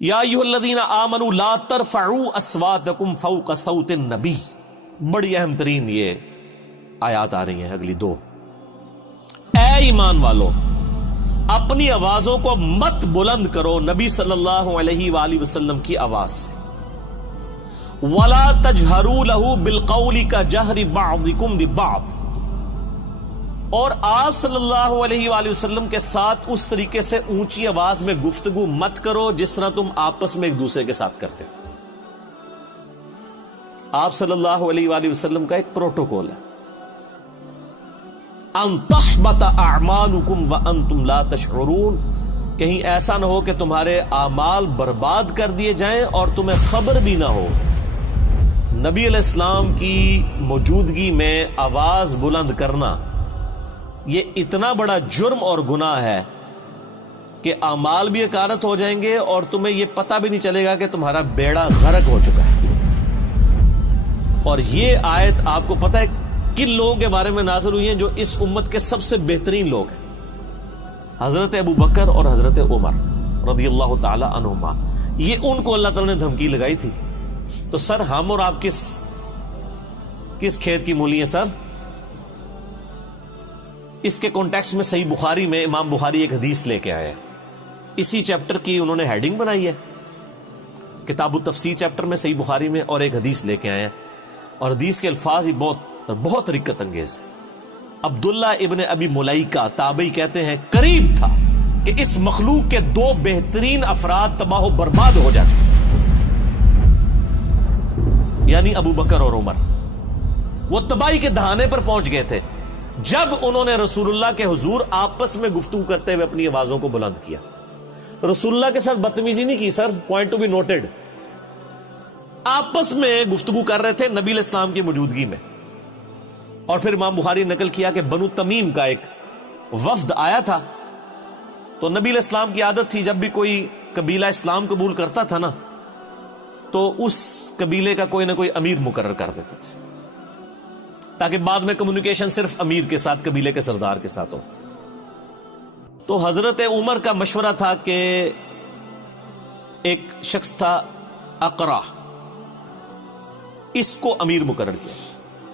یا ایھا آمنوا لا ترفعوا اصواتکم فوق صوت النبی. بڑی اہم ترین یہ آیات آ رہی ہیں اگلی دو. اے ایمان والو اپنی آوازوں کو مت بلند کرو نبی صلی اللہ علیہ وآلہ وسلم کی آواز سے. وَلَا تَجْهَرُوا لَهُ بِالْقَوْلِ كَجَهْرِ بَعْضِكُمْ لِبَعْضٍ. اور آپ صلی اللہ علیہ وآلہ وسلم کے ساتھ اس طریقے سے اونچی آواز میں گفتگو مت کرو جس طرح تم آپس میں ایک دوسرے کے ساتھ کرتے. آپ صلی اللہ علیہ وآلہ وسلم کا ایک پروٹوکول ہے ان تحبط اعمالکم وانتم لا تشعرون. کہیں ایسا نہ ہو کہ تمہارے اعمال برباد کر دیے جائیں اور تمہیں خبر بھی نہ ہو. نبی علیہ السلام کی موجودگی میں آواز بلند کرنا یہ اتنا بڑا جرم اور گناہ ہے کہ اعمال بھی اکارت ہو جائیں گے اور تمہیں یہ پتہ بھی نہیں چلے گا کہ تمہارا بیڑا غرق ہو چکا ہے. اور یہ آیت آپ کو پتہ ہے کن لوگوں کے بارے میں نازل ہوئی ہیں جو اس امت کے سب سے بہترین لوگ ہیں؟ حضرت ابو بکر اور حضرت عمر رضی اللہ تعالی عنہما. یہ ان کو اللہ تعالیٰ نے دھمکی لگائی تھی. تو سر ہم اور آپ کس کھیت کی مولی ہیں سر؟ اس کے کانٹیکسٹ میں صحیح بخاری میں امام بخاری ایک حدیث لے کے آئے ہیں. اسی چیپٹر کی انہوں نے ہیڈنگ بنائی ہے کتاب التفسیر چیپٹر میں صحیح بخاری میں، اور ایک حدیث لے کے آئے ہیں. اور حدیث کے الفاظ ہی بہت رقت انگیز ہے. عبداللہ ابن ابی ملیکہ تابعی کہتے ہیں قریب تھا کہ اس مخلوق کے دو بہترین افراد تباہ و برباد ہو جاتے، یعنی ابو بکر اور عمر. وہ تباہی کے دہانے پر پہنچ گئے تھے جب انہوں نے رسول اللہ کے حضور آپس میں گفتگو کرتے ہوئے اپنی آوازوں کو بلند کیا. رسول اللہ کے ساتھ بدتمیزی نہیں کی سر، پوائنٹ ٹو بی نوٹڈ. آپس میں گفتگو کر رہے تھے نبی علیہ السلام کی موجودگی میں. اور پھر امام بخاری نقل کیا کہ بنو تمیم کا ایک وفد آیا تھا. تو نبی علیہ السلام کی عادت تھی جب بھی کوئی قبیلہ اسلام قبول کرتا تھا نا تو اس قبیلے کا کوئی نہ کوئی امیر مقرر کر دیتے تھے تاکہ بعد میں کمیونیکیشن صرف امیر کے ساتھ، قبیلے کے سردار کے ساتھ ہو. تو حضرت عمر کا مشورہ تھا کہ ایک شخص تھا اقرا، اس کو امیر مقرر کیا.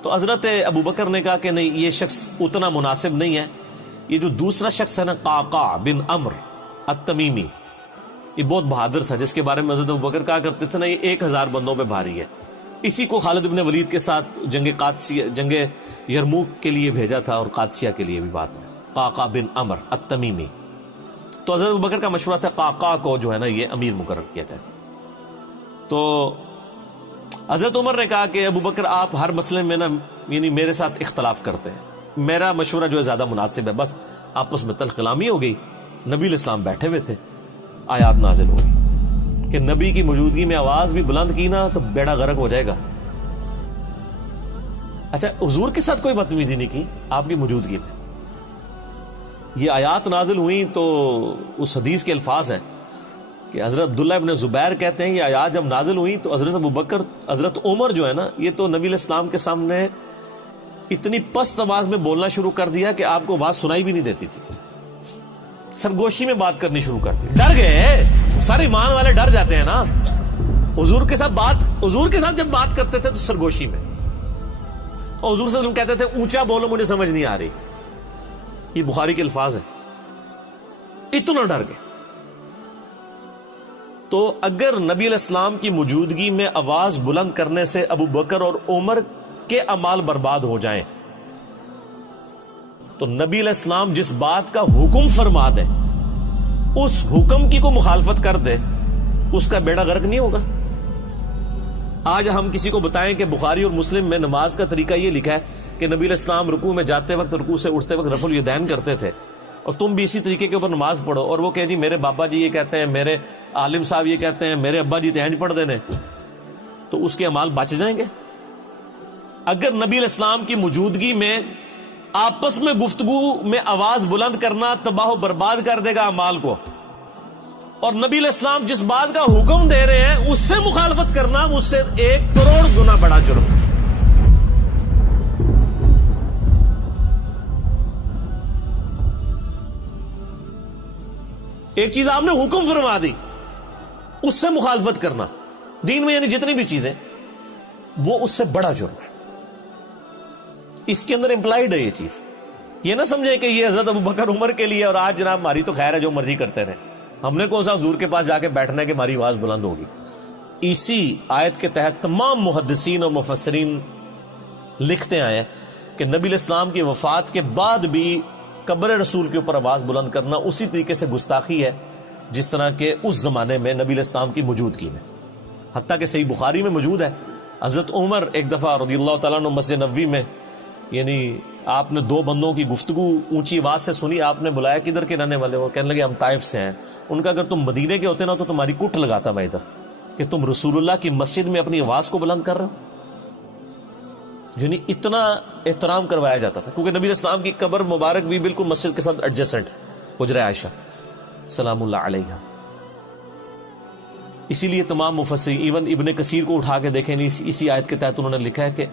تو حضرت ابو بکر نے کہا کہ نہیں، یہ شخص اتنا مناسب نہیں ہے. یہ جو دوسرا شخص ہے نا قعقاع بن عمرو التمیمی، یہ بہت بہادر تھا جس کے بارے میں حضرت ابو بکر کہا کرتے تھے نا یہ 1000 بندوں پہ بھاری ہے. اسی کو خالد بن ولید کے ساتھ جنگ یرموک کے لیے بھیجا تھا اور قادسیہ کے لیے بھی بعد میں. قعقاع بن عمرو التمیمی. تو حضرت ابو بکر کا مشورہ تھا قعقاع کو جو ہے نا یہ امیر مقرر کیا جائے. تو حضرت عمر نے کہا کہ ابو بکر آپ ہر مسئلے میں نا یعنی میرے ساتھ اختلاف کرتے ہیں، میرا مشورہ جو ہے زیادہ مناسب ہے. بس آپس میں تلخ کلامی ہو گئی. نبی علیہ السلام بیٹھے ہوئے تھے، آیات نازل ہو گئی کہ نبی کی موجودگی میں آواز بھی بلند کی نا تو بیڑا غرق ہو جائے گا. اچھا حضور کے ساتھ کوئی بدتمیزی نہیں کی آپ کی موجودگی میں. یہ آیات نازل ہوئی تو اس حدیث کے الفاظ ہیں کہ حضرت عبداللہ ابن زبیر کہتے ہیں یہ آیات جب نازل ہوئی تو حضرت ابو بکر، حضرت عمر جو ہے نا یہ تو نبی علیہ السلام کے سامنے اتنی پست آواز میں بولنا شروع کر دیا کہ آپ کو بات سنائی بھی نہیں دیتی تھی. سرگوشی میں بات کرنی شروع کر دی. ڈر گئے، سارے ایمان والے ڈر جاتے ہیں نا. حضور کے ساتھ جب بات کرتے تھے تو سرگوشی میں، اور حضور صلی اللہ علیہ وسلم کہتے تھے اونچا بولو مجھے سمجھ نہیں آ رہی. یہ بخاری کے الفاظ ہیں. اتنا ڈر گئے. تو اگر نبی علیہ السلام کی موجودگی میں آواز بلند کرنے سے ابو بکر اور عمر کے اعمال برباد ہو جائیں تو نبی علیہ السلام جس بات کا حکم فرما دے اس حکم کی کو مخالفت کر دے اس کا بیڑا غرق نہیں ہوگا. آج ہم کسی کو بتائیں کہ بخاری اور مسلم میں نماز کا طریقہ یہ لکھا ہے کہ نبی علیہ السلام رکوع میں جاتے وقت، رکوع سے اٹھتے وقت رفع الیدین کرتے تھے، اور تم بھی اسی طریقے کے اوپر نماز پڑھو. اور وہ کہ جی میرے بابا جی یہ کہتے ہیں، میرے عالم صاحب یہ کہتے ہیں، میرے ابا جی تہنج پڑھ دینے، تو اس کے اعمال بچ جائیں گے. اگر نبی علیہ السلام کی موجودگی میں آپس میں گفتگو میں آواز بلند کرنا تباہ و برباد کر دے گا اعمال کو، اور نبی علیہ السلام جس بات کا حکم دے رہے ہیں اس سے مخالفت کرنا اس سے 1 کروڑ گنا بڑا جرم ہے. ایک چیز آپ نے حکم فرما دی اس سے مخالفت کرنا دین میں یعنی جتنی بھی چیزیں وہ اس سے بڑا جرم ہے. اس کے اندر امپلائڈ ہے یہ چیز. یہ نہ سمجھے کہ یہ حضرت ابو بکر عمر کے لیے اور آج جناب ہماری تو خیر ہے جو مرضی کرتے رہے, ہم نے کون سا حضور کے پاس جا کے بیٹھنا ہے کہ ہماری آواز بلند ہوگی. اسی آیت کے تحت تمام محدثین اور مفسرین لکھتے آئے کہ نبی الاسلام کی وفات کے بعد بھی قبر رسول کے اوپر آواز بلند کرنا اسی طریقے سے گستاخی ہے جس طرح کہ اس زمانے میں نبی الاسلام کی موجودگی میں. حتیٰ کہ صحیح بخاری میں موجود ہے, حضرت عمر ایک دفعہ رضی اللہ تعالیٰ عنہ مسجد نبوی میں, یعنی آپ نے دو بندوں کی گفتگو اونچی آواز سے سنی, آپ نے بلایا کدھر کے رہنے والے ہو, کہنے لگے ہم طائف سے ہیں. ان کا اگر تم مدینے کے ہوتے نا تو تمہاری کٹ لگاتا میں ادھر کہ تم رسول اللہ کی مسجد میں اپنی آواز کو بلند کر رہے ہو. یعنی اتنا احترام کروایا جاتا تھا کیونکہ نبی اسلام کی قبر مبارک بھی بالکل مسجد کے ساتھ ایڈجسٹنٹ, حجرہ عائشہ سلام اللہ علیہا. اسی لیے تمام مفسرین ایون ابن کثیر کو اٹھا کے دیکھیں, اسی آیت کے تحت انہوں نے لکھا ہے کہ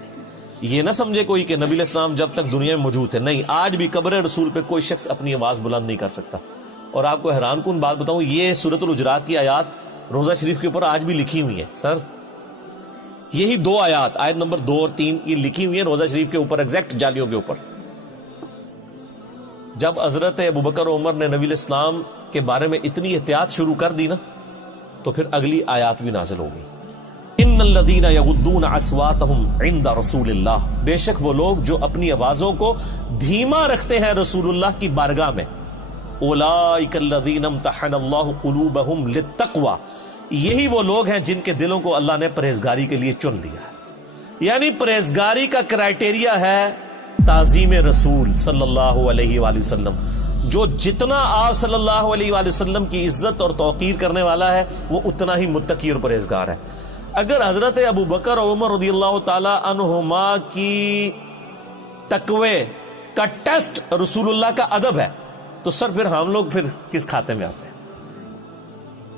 یہ نہ سمجھے کوئی کہ نبی الاسلام جب تک دنیا میں موجود ہے, نہیں, آج بھی قبر رسول پہ کوئی شخص اپنی آواز بلند نہیں کر سکتا. اور آپ کو حیران کن بات بتاؤں, یہ سورۃ الحجرات کی آیات روضہ شریف کے اوپر آج بھی لکھی ہوئی ہیں. سر یہی دو آیات, آیت نمبر 2 اور 3, یہ لکھی ہوئی ہیں روضہ شریف کے اوپر, ایگزیکٹ جالیوں کے اوپر. جب حضرت ابوبکر عمر نے نبی الاسلام کے بارے میں اتنی احتیاط شروع کر دی نا, تو پھر اگلی آیات بھی نازل ہو گئی. ان الذین یغضون اصواتهم عند رسول اللہ, بے شک وہ لوگ جو اپنی آوازوں کو دھیما رکھتے ہیں رسول اللہ کی بارگاہ میں. اولئک الذین امتحن اللہ قلوبهم للتقوی, یہی وہ لوگ ہیں جن کے دلوں کو اللہ نے پرہیزگاری کے لیے چن لیا ہے. یعنی پرہیزگاری کا کرائٹیریا ہے تعظیم رسول صلی اللہ علیہ وآلہ وسلم. جو جتنا آپ صلی اللہ علیہ وآلہ وسلم کی عزت اور توقیر کرنے والا ہے وہ اتنا ہی متقی اور پرہیزگار ہے. اگر حضرت ابو بکر اور عمر رضی اللہ تعالی عنہما کی تقوی کا ٹیسٹ رسول اللہ کا ادب ہے, تو سر پھر ہم لوگ پھر کس کھاتے میں آتے ہیں؟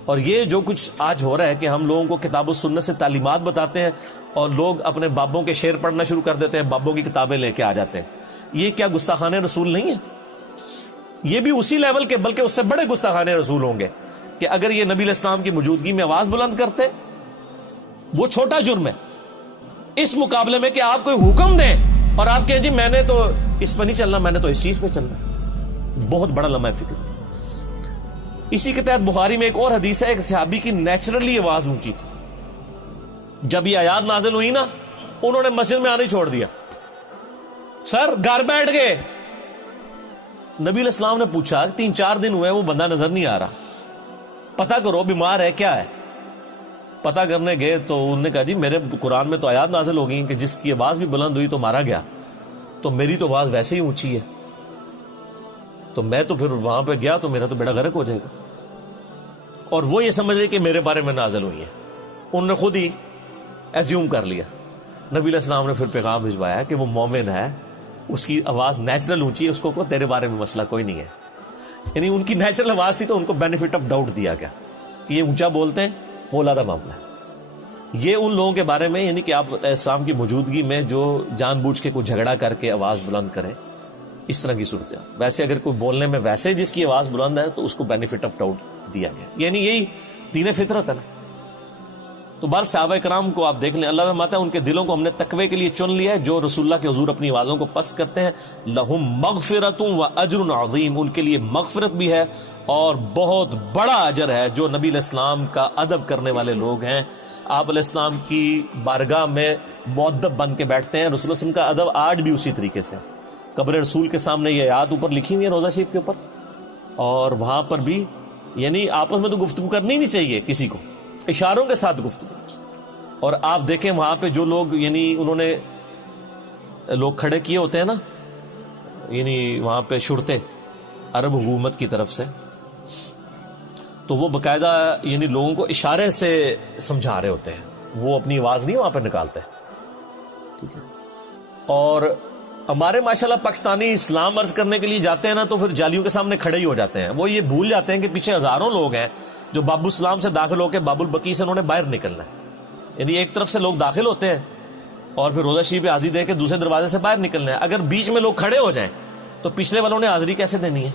اور یہ جو کچھ آج ہو رہا ہے کہ ہم لوگوں کو کتاب و سنت سے تعلیمات بتاتے ہیں اور لوگ اپنے بابوں کے شعر پڑھنا شروع کر دیتے ہیں, بابوں کی کتابیں لے کے آ جاتے ہیں. یہ کیا گستاخان رسول نہیں ہے؟ یہ بھی اسی لیول کے بلکہ اس سے بڑے گستاخان رسول ہوں گے کہ اگر یہ نبی الاسلام کی موجودگی میں آواز بلند کرتے, وہ چھوٹا جرم ہے اس مقابلے میں کہ آپ کوئی حکم دیں اور آپ کہیں جی میں نے تو اس پہ نہیں چلنا, میں نے تو اس چیز پہ چلنا. بہت بڑا لمحہ فکر. اسی کے تحت بخاری میں ایک اور حدیث ہے, ایک صحابی کی نیچرلی آواز اونچی تھی. جب یہ آیات نازل ہوئی نا, انہوں نے مسجد میں آنا ہی چھوڑ دیا, سر گھر بیٹھ گئے. نبی علیہ السلام نے پوچھا 3-4 دن ہوئے وہ بندہ نظر نہیں آ رہا, پتہ کرو بیمار ہے کیا ہے. پتہ کرنے گئے تو انہوں نے کہا جی میرے قرآن میں تو آیات نازل ہو گئی کہ جس کی آواز بھی بلند ہوئی تو مارا گیا, تو میری تو آواز ویسے ہی اونچی ہے, تو میں تو پھر وہاں پہ گیا تو میرا تو بیڑا غرق ہو جائے گا. اور وہ یہ سمجھ رہے کہ میرے بارے میں نازل ہوئی ہے, انہوں نے خود ہی ایزیوم کر لیا. نبی علیہ السلام نے پھر پیغام بھجوایا کہ وہ مومن ہے, اس کی آواز نیچرل اونچی ہے, اس کو تیرے بارے میں مسئلہ کوئی نہیں ہے. یعنی ان کی نیچرل آواز تھی تو ان کو بینیفٹ آف ڈاؤٹ دیا گیا کہ یہ اونچا بولتے ہیں, وہ علیحدہ معاملہ ہے. یہ ان لوگوں کے بارے میں یعنی کہ آپ اسلام کی موجودگی میں جو جان بوجھ کے کوئی جھگڑا کر کے آواز بلند کریں, اس طرح کی صورت ہے. ویسے اگر کوئی بولنے میں ویسے جس کی آواز بلند ہے تو اس کو بینیفٹ آف ڈاؤٹ دیا گیا, یعنی یہی دین فطرت ہے نا. تو بہر صحابہ کرام کو آپ دیکھ لیں, اللہ فرماتا ہے ان کے دلوں کو ہم نے تقوی کے لیے چن لیا ہے. جو رسول اللہ کے حضور اپنی آوازوں کو پست کرتے ہیں, لہم مغفرۃ و اجر عظیم, ان کے لیے مغفرت بھی ہے اور بہت بڑا اجر ہے. جو نبی علیہ السلام کا ادب کرنے والے لوگ ہیں, آپ علیہ السلام کی بارگاہ میں مؤدب بن کے بیٹھتے ہیں. رسول اللہ علیہ وسلم کا ادب آج بھی اسی طریقے سے. قبر رسول کے سامنے یہ آیات اوپر لکھی ہوئی ہے روضہ شریف کے اوپر, اور وہاں پر بھی یعنی آپس میں تو گفتگو کرنی نہیں چاہیے کسی کو, اشاروں کے ساتھ گفتگو. اور آپ دیکھیں وہاں پہ جو لوگ یعنی انہوں نے لوگ کھڑے کیے ہوتے ہیں نا, یعنی وہاں پہ شرطے عرب حکومت کی طرف سے, تو وہ باقاعدہ یعنی لوگوں کو اشارے سے سمجھا رہے ہوتے ہیں, وہ اپنی آواز نہیں وہاں پہ نکالتے. ٹھیک ہے. اور ہمارے ماشاءاللہ پاکستانی اسلام عرض کرنے کے لیے جاتے ہیں نا تو پھر جالیوں کے سامنے کھڑے ہی ہو جاتے ہیں. وہ یہ بھول جاتے ہیں کہ پیچھے ہزاروں لوگ ہیں جو باب السلام سے داخل ہو کے باب البقیع سے انہوں نے باہر نکلنا ہے. یعنی ایک طرف سے لوگ داخل ہوتے ہیں اور پھر روضہ شریف پہ حاضری دے کے دوسرے دروازے سے باہر نکلنا ہے. اگر بیچ میں لوگ کھڑے ہو جائیں تو پچھلے والوں نے حاضری کیسے دینی ہے؟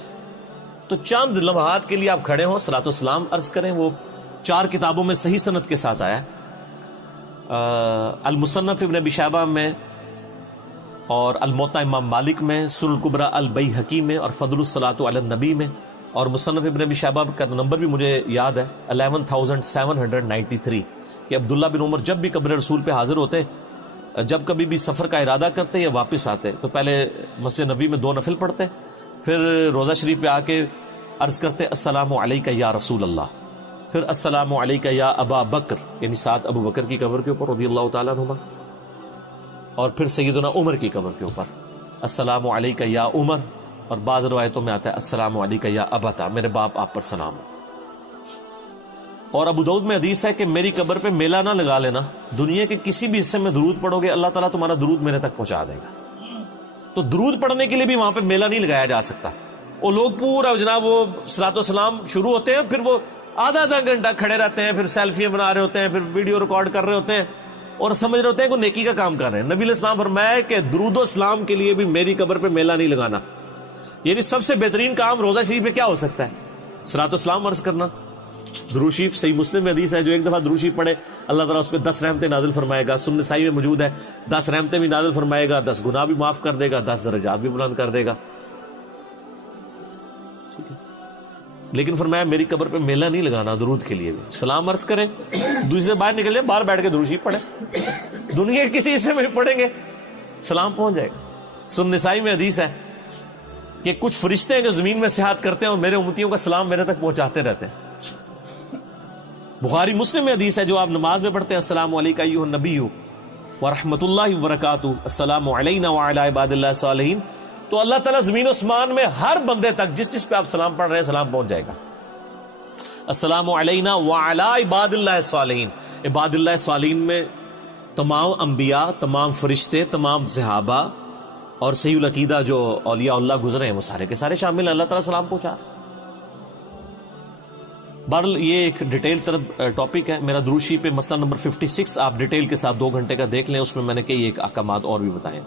تو چند لمحات کے لیے آپ کھڑے ہوں, صلاۃ و سلام عرض کریں, وہ 4 کتابوں میں صحیح سند کے ساتھ آیا ہے، المصنف ابن ابی شیبہ میں، اور الموطا امام مالک میں، سنن الکبریٰ البیہقی میں، اور فضل الصلاۃ علی النبی میں، اور مصنف ابن ابی شیبہ کا نمبر بھی مجھے یاد ہے 11793، کہ عبداللہ بن عمر جب بھی قبر رسول پہ حاضر ہوتے، جب کبھی بھی سفر کا ارادہ کرتے یا واپس آتے تو پہلے مسجد نبوی میں 2 نفل پڑھتے، پھر روضہ شریف پہ آ کے عرض کرتے السلام علیکہ یا رسول اللہ، پھر السلام علیکہ یا ابا بکر، یعنی ساتھ ابو بکر کی قبر کے اوپر رضی اللہ تعالیٰ عنہما، اور پھر سیدنا عمر کی قبر کے اوپر السلام علیکہ یا عمر، اور بعض روایتوں میں آتا ہے السلام علیکہ یا ابتا، میرے باپ آپ پر سلام ہو۔ اور ابو داؤد میں حدیث ہے کہ میری قبر پہ میلہ نہ لگا لینا، دنیا کے کسی بھی حصے میں درود پڑھو گے اللہ تعالیٰ تمہارا درود میرے تک پہنچا دے گا۔ تو درود پڑھنے کے لیے بھی وہاں پہ میلہ نہیں لگایا جا سکتا، وہ لوگ پورا جناب وہ صلاۃ و سلام شروع ہوتے ہیں، پھر وہ آدھا گھنٹہ کھڑے رہتے ہیں، پھر سیلفیاں بنا رہے ہوتے ہیں، پھر ویڈیو ریکارڈ کر رہے ہوتے ہیں، اور سمجھ رہے ہوتے ہیں کہ نیکی کا کام کر رہے ہیں۔ نبی علیہ السلام فرمایا کہ درود و سلام کے لیے بھی میری قبر پہ میلہ نہیں لگانا، یعنی سب سے بہترین کام روزہ شریف پہ کیا ہو سکتا ہے؟ صلاۃ و سلام عرض کرنا۔ درود شریف صحیح مسلم میں حدیث ہے، جو ایک دفعہ درود شریف پڑھے اللہ تعالیٰ اس پہ 10 رحمتیں نازل فرمائے گا۔ سنن نسائی میں موجود ہے 10 رحمتیں بھی نازل فرمائے گا، 10 گناہ بھی معاف کر دے گا، 10 درجات بھی بلند کر دے گا۔ ٹھیک ہے، لیکن فرمایا میری قبر پہ میلہ نہیں لگانا، درود کے لیے بھی سلام عرض کریں، دوسرے باہر نکل جائیں، باہر بیٹھ کے درود شریف پڑھیں، دنیا کے کسی حصے میں پڑھیں گے سلام پہنچ جائے گا۔ سنن نسائی میں حدیث ہے کہ کچھ فرشتے ہیں جو زمین میں سیاحت کرتے ہیں اور میرے امتیوں کا سلام میرے تک پہنچاتے رہتے ہیں۔ بخاری مسلم میں حدیث ہے جو آپ نماز میں پڑھتے ہیں السلام علیکم ایھا النبی ورحمۃ اللہ وبرکاتہ، السلام علینا وعلی عباد اللہ الصالحین، تو اللہ تعالیٰ زمین و اسمان میں ہر بندے تک جس پہ آپ سلام پڑھ رہے ہیں سلام پہنچ جائے گا۔ السلام علینا وعلی عباد اللہ الصالحین، عباد اللہ الصالحین میں تمام انبیاء، تمام فرشتے، تمام صحابہ اور صحیح العقیدہ جو اولیاء اللہ گزرے ہیں وہ سارے کے سارے شامل ہیں، اللہ تعالیٰ سلام پہنچا۔ بہرحال یہ ایک ڈیٹیل طرف ٹاپک ہے میرا درود شریف پہ مسئلہ نمبر 56، آپ ڈیٹیل کے ساتھ 2 گھنٹے کا دیکھ لیں، اس میں میں نے کئی ایک احکامات اور بھی بتائے ہیں۔